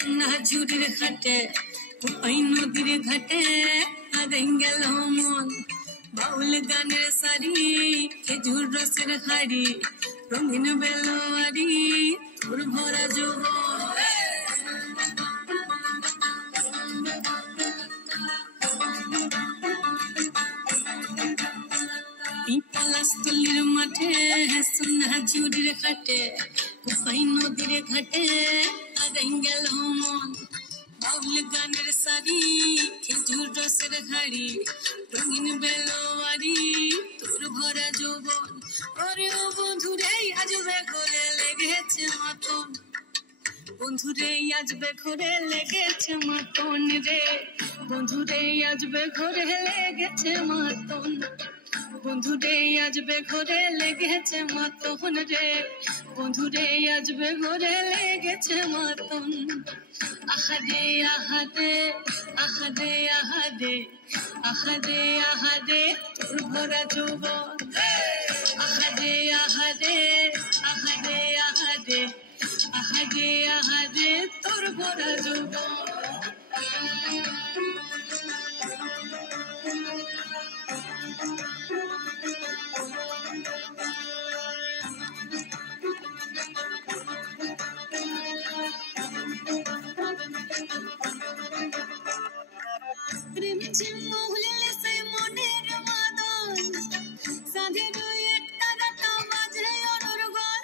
সোনা ঝুড়ির ঘাটে ওই নদীর ঘাটে হারাই গেল মন বাউল গানের সারি খেজুর রসের হাড়ি রঙিন বেলোয়ারি তোর ভরা যৌবন পলাশতলির মাঠে সোনা ঝুড়ির ঘাটে ওই নদীর ঘাটে হারাই গেল মন বাউল গানের সারি খেজুর রসের হাড়ি রঙিন বেলোয়ারি তোর ভরা যৌবন ওরে ও বন্ধুরে আজবে ঘরে লেগেছে মাতন বন্ধুরে আজবে ঘরে লেগেছে মাতন রে বন্ধুরে আজবে ঘরে লেগেছে মাতন বন্ধুরে আজবে ঘরে লেগেছে মাতন রে বন্ধুরে আজবে ঘরে লেগেছে মাতন আহারে আহারে আহারে আহারে আহারে আহারে তোর ভরা যৌবন আহারে আহারে আহারে আহারে আহারে আহারে তোর ভরা যৌবন রিমঝিম মহুলে সে মনের মাদন সাধের একটা রাতা বাজে অনর্গল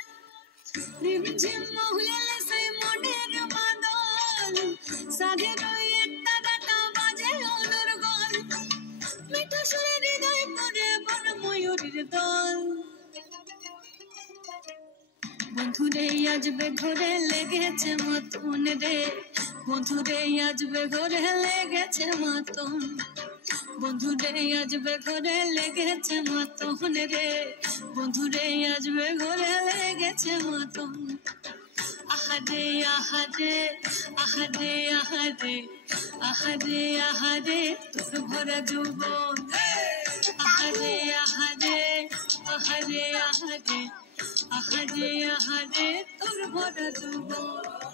রিমঝিম মহুলে সে মনের মাদন সাধের একটা রাতা বাজে অনর্গল মিঠু সুরে হৃদয় পড়ে বড় ময়ূরের দল বন্ধুরে আজবে ঘরে লেগেছে মতন রে বন্ধুরে আজবে ঘরে লেগেছে মাতন বন্ধুরে আজবে ঘরে লেগেছে মাতন রে বন্ধুরে আজবে ঘরে লেগেছে মাতন আহারে আহারে আহারে আহারে আহারে আহারে তোর ভরা যৌবন আহারে আহারে আহারে আহারে আহারে আহারে তোর ভরা যৌবন